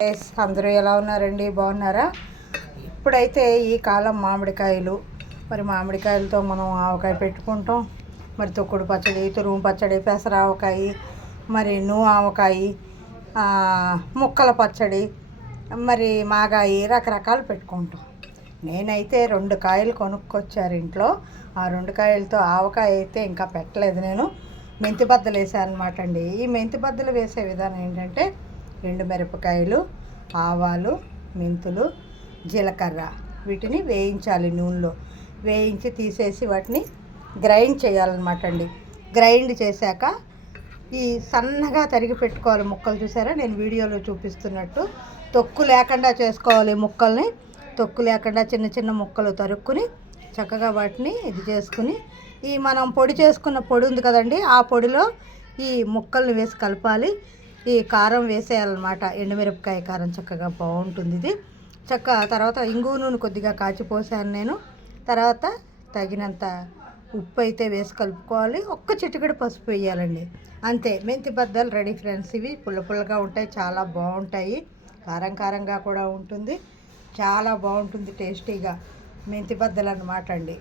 అందరూ ఎలా ఉన్నారండి? బాగున్నారా? ఇప్పుడైతే ఈ కాలం మామిడికాయలు, మరి మామిడికాయలతో మనం ఆవకాయ పెట్టుకుంటాం. మరి తొక్కుడు పచ్చడి, తురుము పచ్చడి, పెసర ఆవకాయ, మరి నువ్వు ఆవకాయ, ముక్కల పచ్చడి, మరి మాగాయి రకరకాలు పెట్టుకుంటాం. నేనైతే 2 కాయలు కొనుక్కొచ్చారు ఇంట్లో. ఆ 2 కాయలతో ఆవకాయ అయితే ఇంకా పెట్టలేదు. నేను మెంతి బద్దలు వేసాను అనమాట అండి. ఈ మెంతి బద్దలు వేసే విధానం ఏంటంటే 2 మిరపకాయలు, ఆవాలు, మెంతులు, జీలకర్ర వీటిని వేయించాలి. నూనెలో వేయించి తీసేసి వాటిని గ్రైండ్ చేయాలన్నమాట అండి. గ్రైండ్ చేశాక ఈ సన్నగా తరిగి పెట్టుకోవాలి ముక్కలు. చూసారా నేను వీడియోలో చూపిస్తున్నట్టు తొక్కు లేకుండా చేసుకోవాలి ముక్కల్ని. తొక్కు లేకుండా చిన్న చిన్న ముక్కలు తరుక్కుని చక్కగా వాటిని ఇది చేసుకుని ఈ మనం పొడి చేసుకున్న పొడి ఉంది కదండి, ఆ పొడిలో ఈ ముక్కల్ని వేసి కలపాలి. ఈ కారం వేసేయాలన్నమాట, ఎండుమిరపకాయ కారం చక్కగా బాగుంటుంది ఇది. తర్వాత ఇంగువ నూనె కొద్దిగా కాచిపోసాను నేను. తర్వాత తగినంత ఉప్పు అయితే వేసి కలుపుకోవాలి. ఒక్క చిటికెడు పసుపు వేయాలండి, అంతే. మెంతి బద్దలు రెడీ ఫ్రెండ్స్. ఇవి పుల్ల పుల్లగా ఉంటాయి, చాలా బాగుంటాయి. కారం కారంగా కూడా ఉంటుంది, చాలా బాగుంటుంది టేస్టీగా మెంతి బద్దలు అన్నమాట అండి.